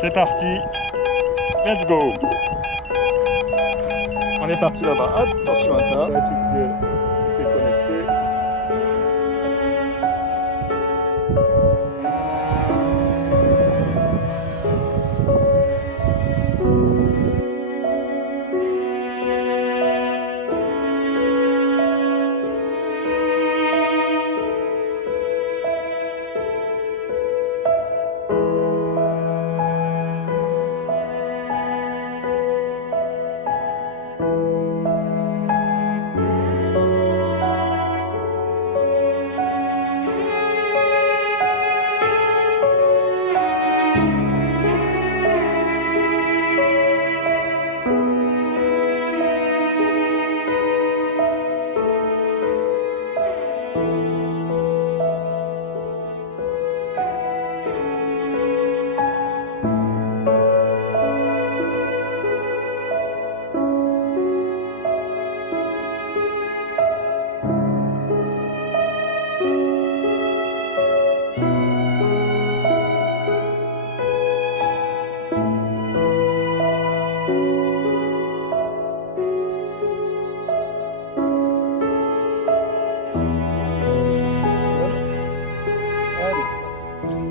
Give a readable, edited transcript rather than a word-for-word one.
C'est parti. Let's go. On est parti là-bas. Hop, attention à ça. Vérifie que tout est connecté. Allez.